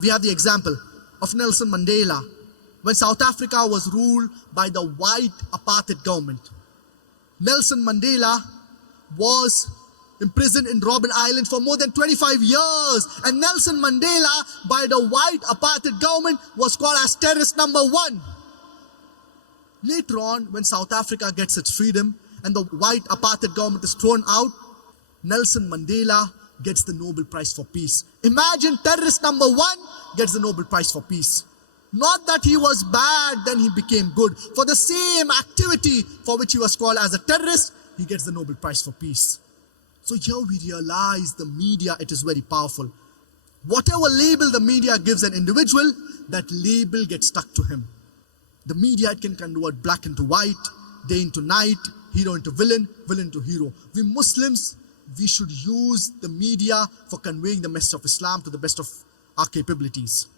We have the example of Nelson Mandela when South Africa was ruled by the white apartheid government. Nelson Mandela was imprisoned in Robben Island for more than 25 years, and Nelson Mandela by the white apartheid government was called as terrorist number 1. Later on, when South Africa gets its freedom and the white apartheid government is thrown out, Nelson Mandela gets the Nobel Prize for Peace. Imagine terrorist number 1 gets the Nobel Prize for Peace. Not that he was bad, then he became good. For the same activity for which he was called as a terrorist, he gets the Nobel Prize for Peace. So here we realize the media, it is very powerful. Whatever label the media gives an individual, that label gets stuck to him. The media, it can convert black into white, day into night, hero into villain, villain to hero. We Muslims, we should use the media for conveying the message of Islam to the best of our capabilities.